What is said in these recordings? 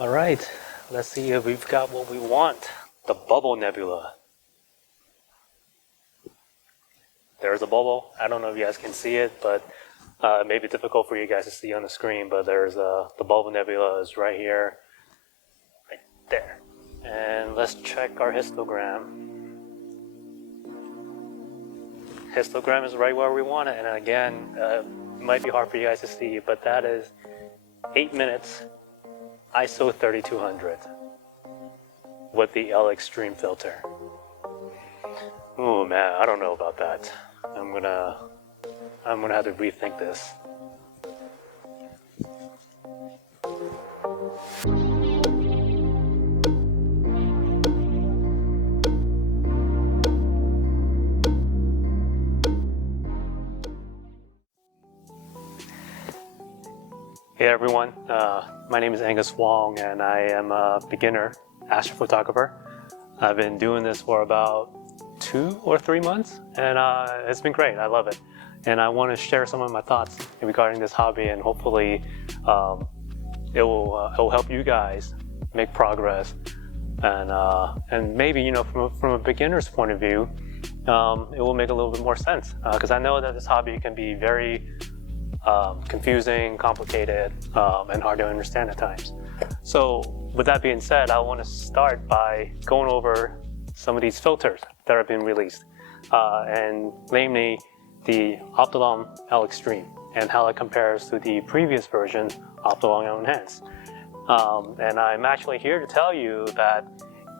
All right, let's see if we've got what we want. The bubble nebula. There's a bubble. I don't know if you guys can see it, but it may be difficult for you guys to see on the screen, but there's the bubble nebula is right here, right there. And let's check our histogram. Histogram is right where we want it, and again, it might be hard for you guys to see, but that is 8 minutes, ISO 3200 with the L-eXtreme filter. Oh man, I don't know about that. I'm gonna have to rethink this. Hey everyone, my name is Angus Wong and I am a beginner astrophotographer. I've been doing this for about 2 or 3 months and it's been great. I love it. And I want to share some of my thoughts regarding this hobby, and hopefully it will help you guys make progress, and maybe, you know, from a beginner's point of view, it will make a little bit more sense, because I know that this hobby can be very confusing, complicated, and hard to understand at times. So with that being said, I want to start by going over some of these filters that have been released, and namely the Optolong L-eXtreme and how it compares to the previous version, Optolong L-eNhance. And I'm actually here to tell you that,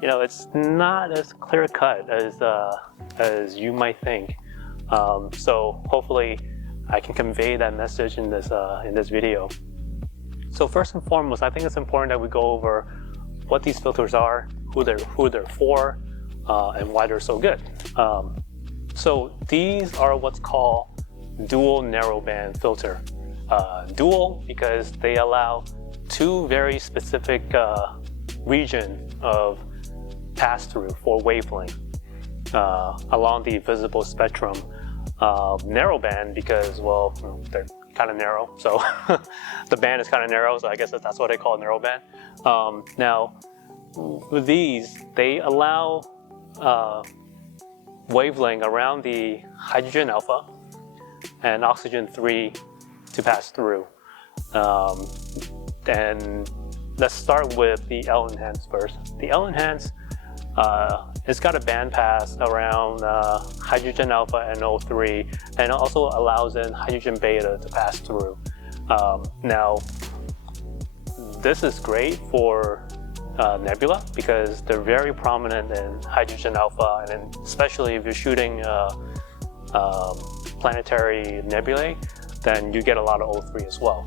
you know, it's not as clear-cut as you might think. So hopefully I can convey that message in this video. So first and foremost, I think it's important that we go over what these filters are, who they're for, and why they're so good. So these are what's called dual narrowband filter. Dual because they allow 2 very specific region of pass-through for wavelength along the visible spectrum. Narrowband because, well, they're kind of narrow, so the band is kind of narrow, so I guess that's what they call narrowband. Now, with these, they allow wavelength around the hydrogen alpha and oxygen 3 to pass through. And let's start with the L-eNhance first. The L-eNhance, it's got a band pass around hydrogen alpha and O3, and it also allows in hydrogen beta to pass through. Now, this is great for nebula because they're very prominent in hydrogen alpha, and especially if you're shooting planetary nebulae, then you get a lot of O3 as well.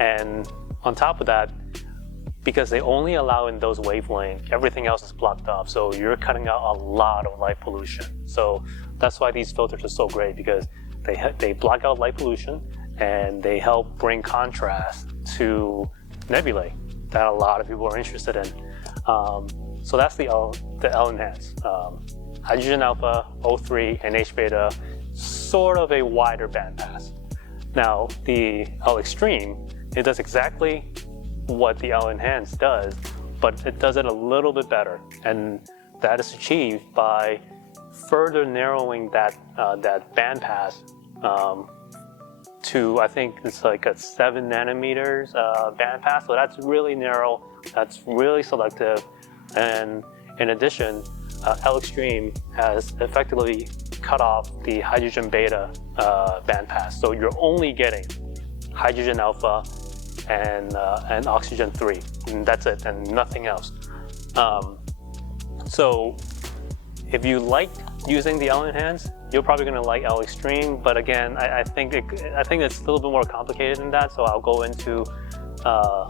And on top of that, because they only allow in those wavelengths, everything else is blocked off, so you're cutting out a lot of light pollution. So that's why these filters are so great, because they block out light pollution and they help bring contrast to nebulae that a lot of people are interested in. So that's the L-eNhance. Hydrogen alpha, O3, and H beta, sort of a wider bandpass. Now the L-eXtreme, it does exactly what the L-eNhance does, but it does it a little bit better, and that is achieved by further narrowing that bandpass to, I think it's like a 7 nanometers bandpass. So that's really narrow, that's really selective, and in addition, L-eXtreme has effectively cut off the hydrogen beta bandpass. So you're only getting hydrogen alpha and oxygen 3, and that's it, and nothing else. So if you like using the L-eNhance, you're probably going to like L-eXtreme, but again, I think it's a little bit more complicated than that, so I'll go into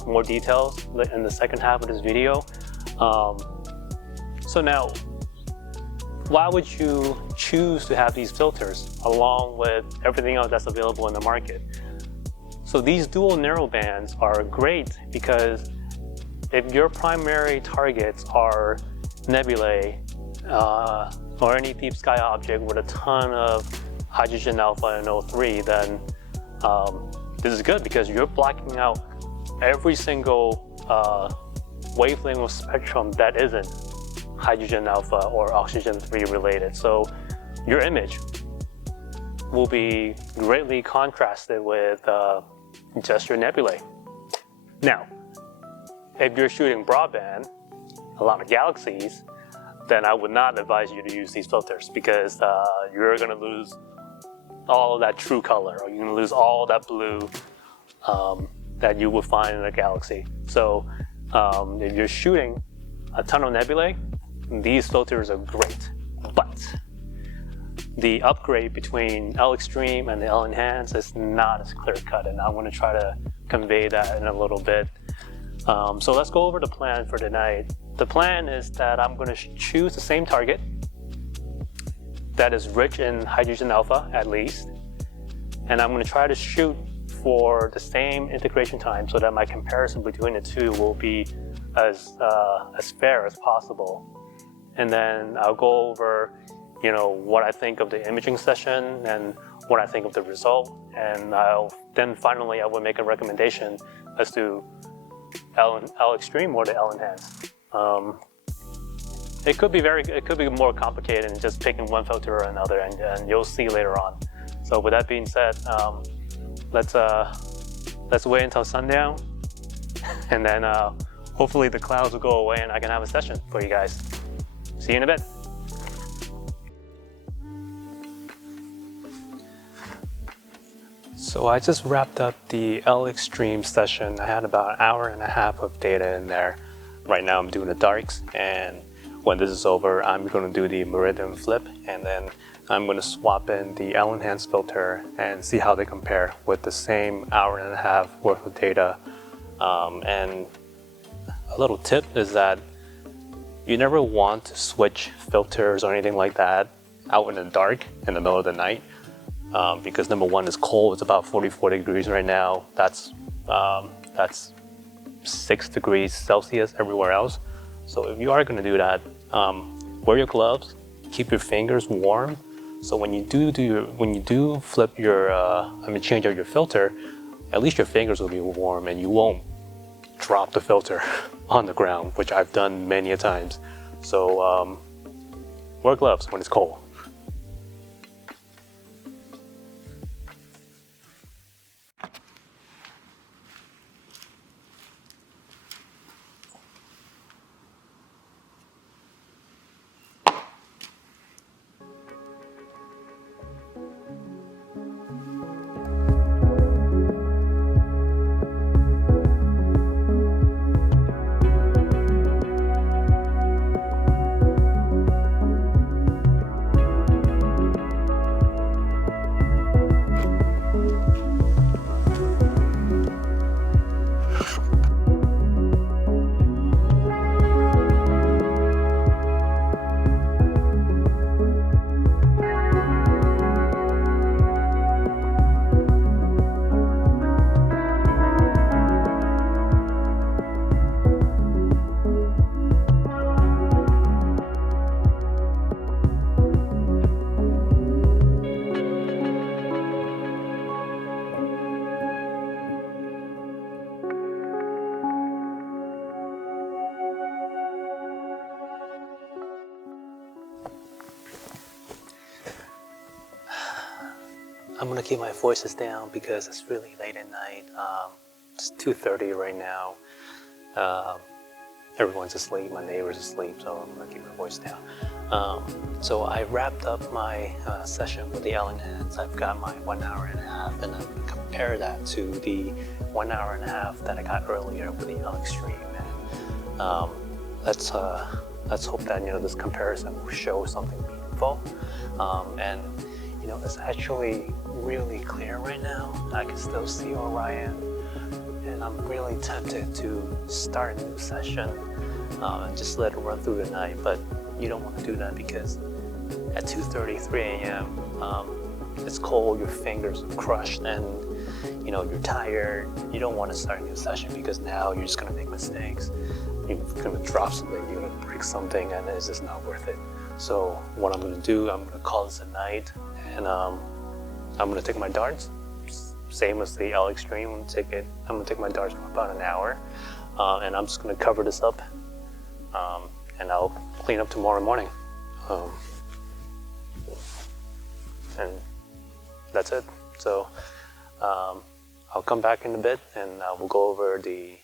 more details in the second half of this video. So now, why would you choose to have these filters along with everything else that's available in the market? So these dual narrowbands are great because if your primary targets are nebulae or any deep sky object with a ton of hydrogen alpha and O3, then this is good because you're blocking out every single wavelength of spectrum that isn't hydrogen alpha or oxygen 3 related. So your image will be greatly contrasted with just your nebulae. Now, if you're shooting broadband, a lot of galaxies, then I would not advise you to use these filters because you're going to lose all of that true color, or you're going to lose all that blue that you would find in a galaxy. So if you're shooting a ton of nebulae, these filters are great. But the upgrade between L-eXtreme and the L-eNhance is not as clear-cut, and I'm going to try to convey that in a little bit. So let's go over the plan for tonight. The plan is that I'm going to choose the same target that is rich in hydrogen alpha at least, and I'm going to try to shoot for the same integration time so that my comparison between the two will be as fair as possible. And then I'll go over, you know, what I think of the imaging session and what I think of the result, and then finally I will make a recommendation as to L-eXtreme or the L-eNhance. It could be more complicated than just picking one filter or another, and you'll see later on. So with that being said, let's wait until sundown, and then hopefully the clouds will go away and I can have a session for you guys. See you in a bit. So I just wrapped up the L-eXtreme session. I had about an hour and a half of data in there. Right now I'm doing the darks, and when this is over, I'm going to do the meridian flip, and then I'm going to swap in the L-eNhance filter and see how they compare with the same hour and a half worth of data. And a little tip is that you never want to switch filters or anything like that out in the dark in the middle of the night, because number one, it's cold. It's about 44 degrees right now. That's 6 degrees Celsius everywhere else. So if you are going to do that, wear your gloves, keep your fingers warm. So when you do flip your, change out your filter, at least your fingers will be warm and you won't drop the filter on the ground, which I've done many a times. So wear gloves when it's cold. I'm gonna keep my voices down because it's really late at night. It's 2:30 right now. Everyone's asleep, my neighbor's asleep, so I'm gonna keep my voice down. So I wrapped up my session with the L-eNhance. I've got my 1 hour and a half, and I'm gonna compare that to the 1 hour and a half that I got earlier with the L-eXtreme. And let's hope that this comparison will show something meaningful. And it's actually really clear right now. I can still see Orion, and I'm really tempted to start a new session and just let it run through the night. But you don't want to do that because at 2:30, 3 a.m. It's cold, your fingers are crushed, and you're tired. You don't want to start a new session because now you're just gonna make mistakes. You're gonna drop something, you're gonna break something, and it's just not worth it. So what I'm gonna do, I'm gonna call this a night, and I'm gonna take my darts, same as the L-eXtreme. I'm gonna take my darts for about an hour, and I'm just gonna cover this up, and I'll clean up tomorrow morning. And that's it. So I'll come back in a bit, and we'll go over the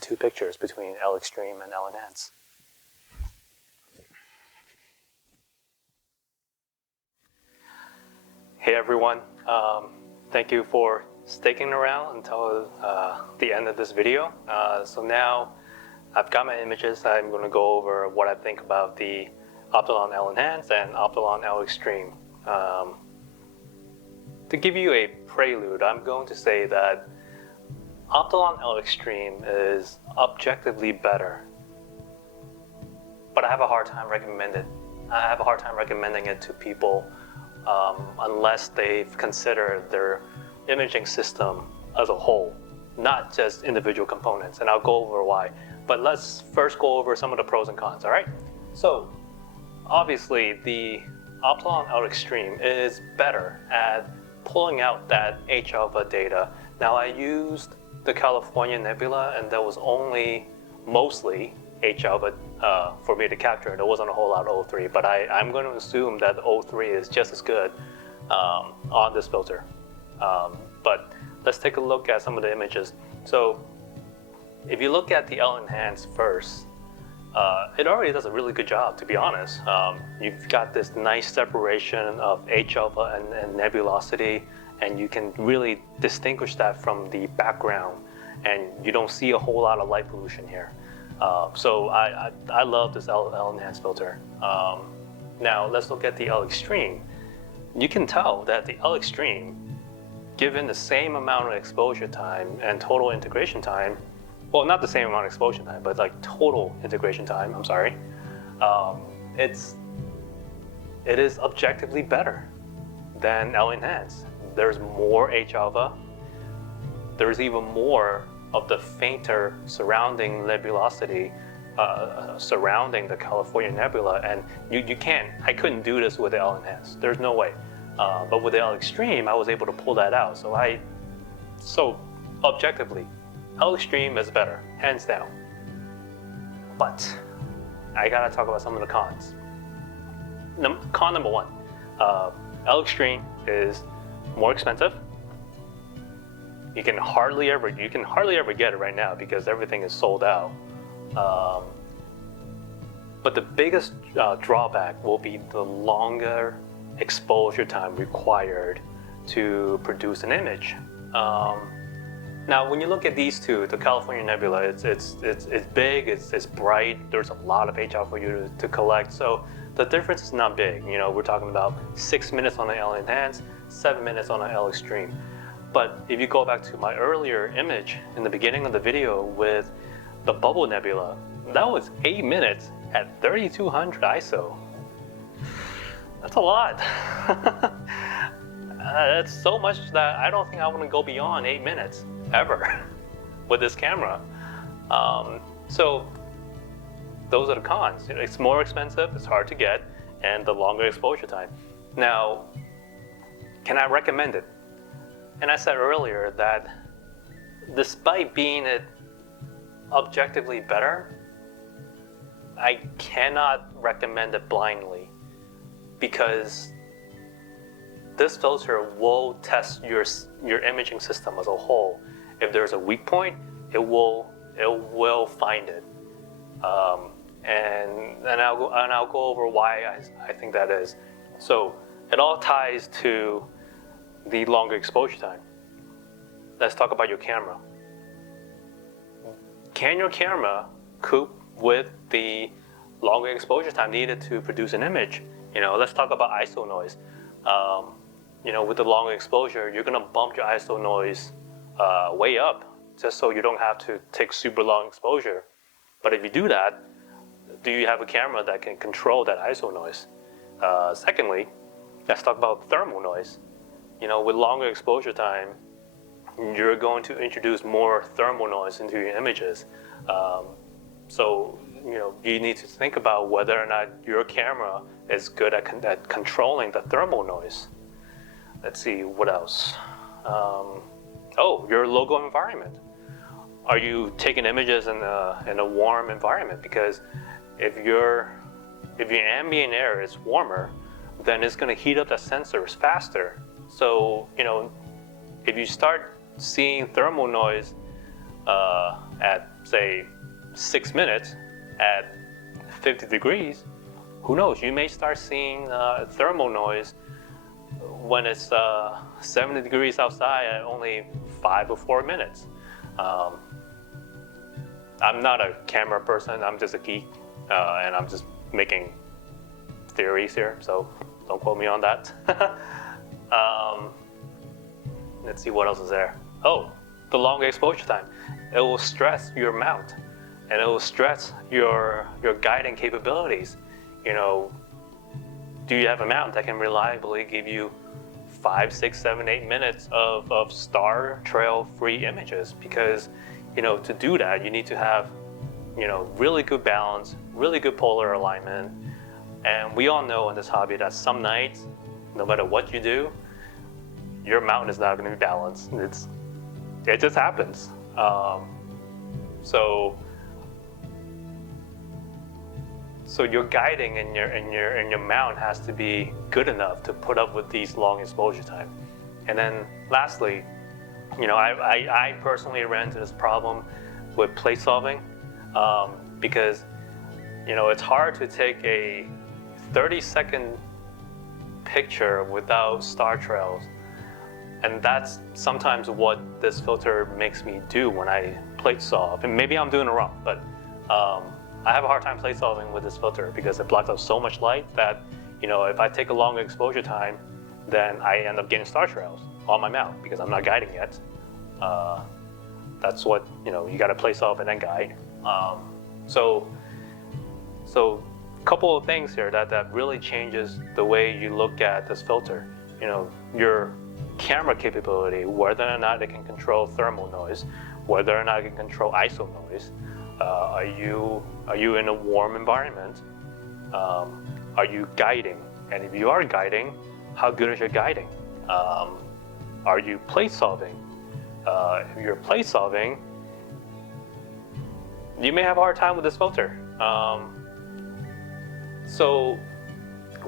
two pictures between L-eXtreme and L-eNhance. Hey everyone, thank you for sticking around until the end of this video. So now I've got my images. I'm going to go over what I think about the Optolong L-eNhance and Optolong L-eXtreme. To give you a prelude, I'm going to say that Optolong L-eXtreme is objectively better, but I have a hard time recommending it to people unless they've considered their imaging system as a whole, not just individual components, and I'll go over why. But let's first go over some of the pros and cons, all right? So, obviously, the Optolong L-eXtreme is better at pulling out that H-alpha data. Now, I used the California Nebula, and there was only mostly H-alpha for me to capture. There wasn't a whole lot of O3, but I'm going to assume that O3 is just as good on this filter. But let's take a look at some of the images. So if you look at the L-eNhance first, it already does a really good job, to be honest. You've got this nice separation of H-alpha and nebulosity, and you can really distinguish that from the background, and you don't see a whole lot of light pollution here. So I love this L-eNhance filter. Now let's look at the L-eXtreme. You can tell that the L-eXtreme, given the same amount of exposure time and total integration time, well, not the same amount of exposure time, but like total integration time, I'm sorry, it is objectively better than L-eNhance. There's more H-alpha. There's even more of the fainter surrounding nebulosity surrounding the California Nebula, and I couldn't do this with the L-eNhance. There's no way. But with the L-eXtreme, I was able to pull that out. So objectively, L-eXtreme is better, hands down. But I gotta talk about some of the cons. Con number one, L-eXtreme is more expensive. You can hardly ever get it right now because everything is sold out. But the biggest drawback will be the longer exposure time required to produce an image. Now, when you look at these two, the California Nebula, it's big, it's bright. There's a lot of H-alpha for you to collect, so the difference is not big. You know, we're talking about 6 minutes on the L-eNhance, 7 minutes on the L-eXtreme. But if you go back to my earlier image in the beginning of the video with the Bubble Nebula, that was 8 minutes at 3200 ISO. That's a lot. That's so much that I don't think I want to go beyond 8 minutes ever with this camera. So those are the cons. It's more expensive, it's hard to get, and the longer exposure time. Now, can I recommend it? And I said earlier that despite being it objectively better, I cannot recommend it blindly, because this filter will test your imaging system as a whole. If there's a weak point, it will find it, and I'll go over why I think that is. So it all ties to the longer exposure time. Let's talk about your camera. Can your camera cope with the longer exposure time needed to produce an image? You know, let's talk about ISO noise. You know, with the longer exposure, you're gonna bump your ISO noise way up, just so you don't have to take super long exposure. But if you do that, do you have a camera that can control that ISO noise? Secondly, let's talk about thermal noise. You know, with longer exposure time, you're going to introduce more thermal noise into your images. So, you know, you need to think about whether or not your camera is good at controlling the thermal noise. Let's see, what else? Oh, your local environment. Are you taking images in a warm environment? Because if your ambient air is warmer, then it's going to heat up the sensors faster. So, you know, if you start seeing thermal noise at, say, 6 minutes at 50 degrees, who knows? You may start seeing thermal noise when it's 70 degrees outside at only 5 or 4 minutes. I'm not a camera person, I'm just a geek, and I'm just making theories here, so don't quote me on that. Let's see what else is there. Oh, the longer exposure time. It will stress your mount, and it will stress your guiding capabilities. You know, do you have a mount that can reliably give you 5, 6, 7, 8 minutes of star trail free images? Because, you know, to do that, you need to have, you know, really good balance, really good polar alignment. And we all know in this hobby that some nights, no matter what you do, your mount is not going to be balanced. It just happens. So your guiding and your mount has to be good enough to put up with these long exposure time. And then lastly, you know, I personally ran into this problem with plate solving because, you know, it's hard to take a 30-second picture without star trails. And that's sometimes what this filter makes me do when I plate solve. And maybe I'm doing it wrong, but I have a hard time plate solving with this filter because it blocks out so much light that, you know, if I take a longer exposure time, then I end up getting star trails on my mount because I'm not guiding yet. That's what, you know, you got to plate solve and then guide. So a couple of things here that really changes the way you look at this filter. You know, your camera capability, whether or not it can control thermal noise, whether or not it can control ISO noise. Are you in a warm environment? Are you guiding? And if you are guiding, how good is your guiding? Are you plate solving? If you're plate solving, you may have a hard time with this filter. So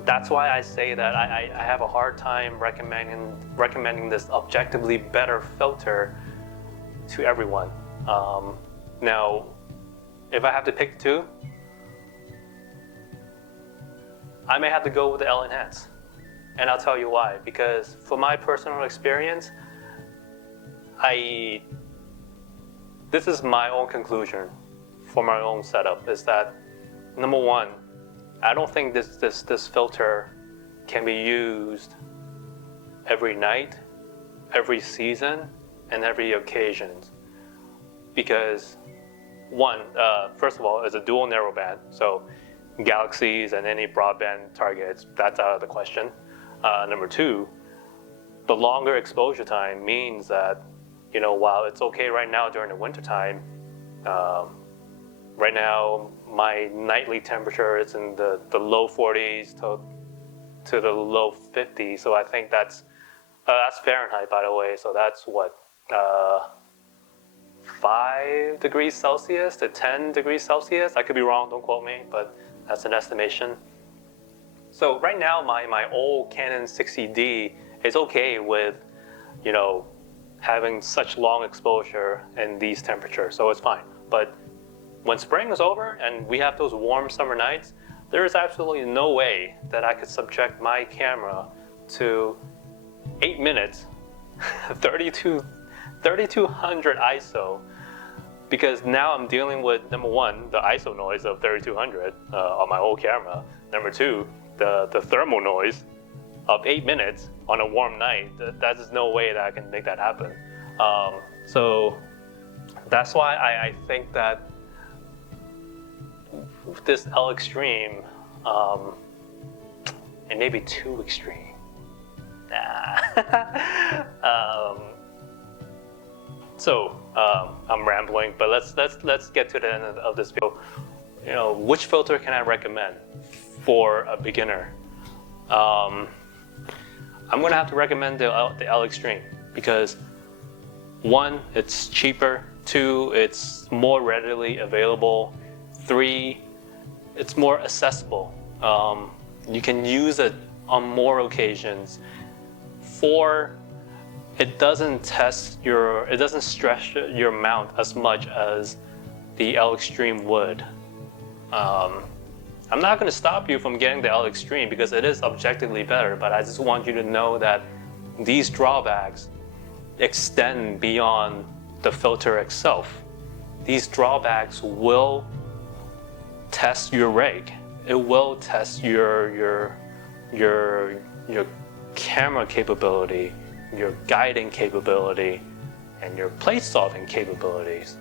that's why I say that I have a hard time recommending this objectively better filter to everyone. Now, if I have to pick two, I may have to go with the L-eNhance. And I'll tell you why. Because for my personal experience, this is my own conclusion for my own setup, is that, number one, I don't think this filter can be used every night, every season, and every occasion. Because one, first of all, it's a dual narrowband, so galaxies and any broadband targets, that's out of the question. Number two, the longer exposure time means that, you know, while it's okay right now during the winter time, right now my nightly temperature is in the low 40s to the low 50s, so I think that's Fahrenheit, by the way, so that's what, 5 degrees Celsius to 10 degrees Celsius. I could be wrong, don't quote me, but that's an estimation. So right now my old Canon 60D is okay with, you know, having such long exposure in these temperatures, so it's fine. But when spring is over and we have those warm summer nights, there is absolutely no way that I could subject my camera to 8 minutes, 3200 ISO, because now I'm dealing with, number one, the ISO noise of 3200 on my old camera. Number two, the thermal noise of 8 minutes on a warm night. There's no way that I can make that happen. So that's why I think that this L-eXtreme, it may be too extreme. So I'm rambling, but let's get to the end of this video. You know, which filter can I recommend for a beginner? I'm gonna have to recommend the L-eXtreme because one, it's cheaper, two, it's more readily available, three, it's more accessible. You can use it on more occasions. Four, it doesn't stress your mount as much as the L-eXtreme would. I'm not going to stop you from getting the L-eXtreme because it is objectively better, but I just want you to know that these drawbacks extend beyond the filter itself. These drawbacks will test your rig. It will test your camera capability, your guiding capability, and your plate solving capabilities.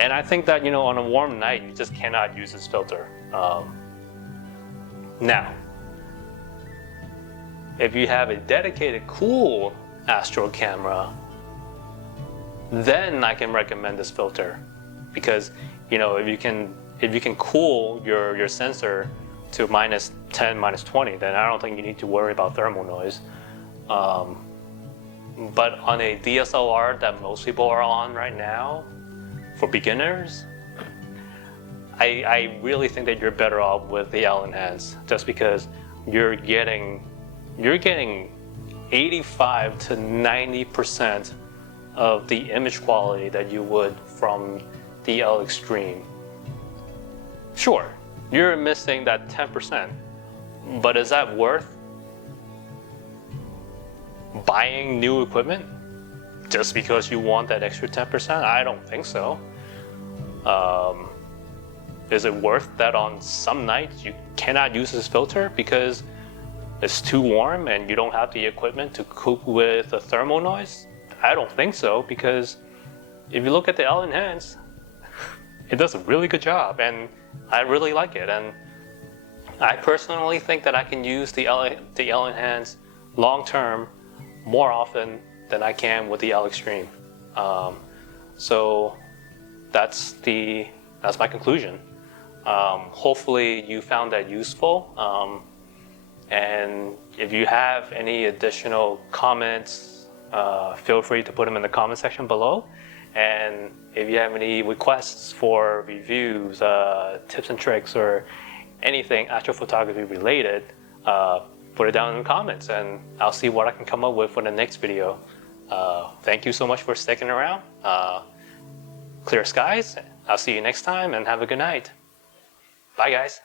And I think that, on a warm night, you just cannot use this filter. Now, if you have a dedicated cool astro camera, then I can recommend this filter, because if you can cool your sensor to -10, -20, then I don't think you need to worry about thermal noise. But on a DSLR that most people are on right now, for beginners, I really think that you're better off with the L-eNhance, just because you're getting 85 to 90% of the image quality that you would from the L-eXtreme. Sure, you're missing that 10%, but is that worth buying new equipment just because you want that extra 10%? I don't think so. Is it worth that on some nights you cannot use this filter because it's too warm and you don't have the equipment to cope with the thermal noise? I don't think so, because if you look at the L-eNhance, it does a really good job, and I really like it. And I personally think that I can use the L-eNhance long term more often than I can with the L-eXtreme. So that's my conclusion. Hopefully you found that useful. And if you have any additional comments, feel free to put them in the comment section below. And if you have any requests for reviews, tips and tricks, or anything astrophotography related, put it down in the comments and I'll see what I can come up with for the next video. Thank you so much for sticking around. Clear skies. I'll see you next time, and have a good night. Bye, guys.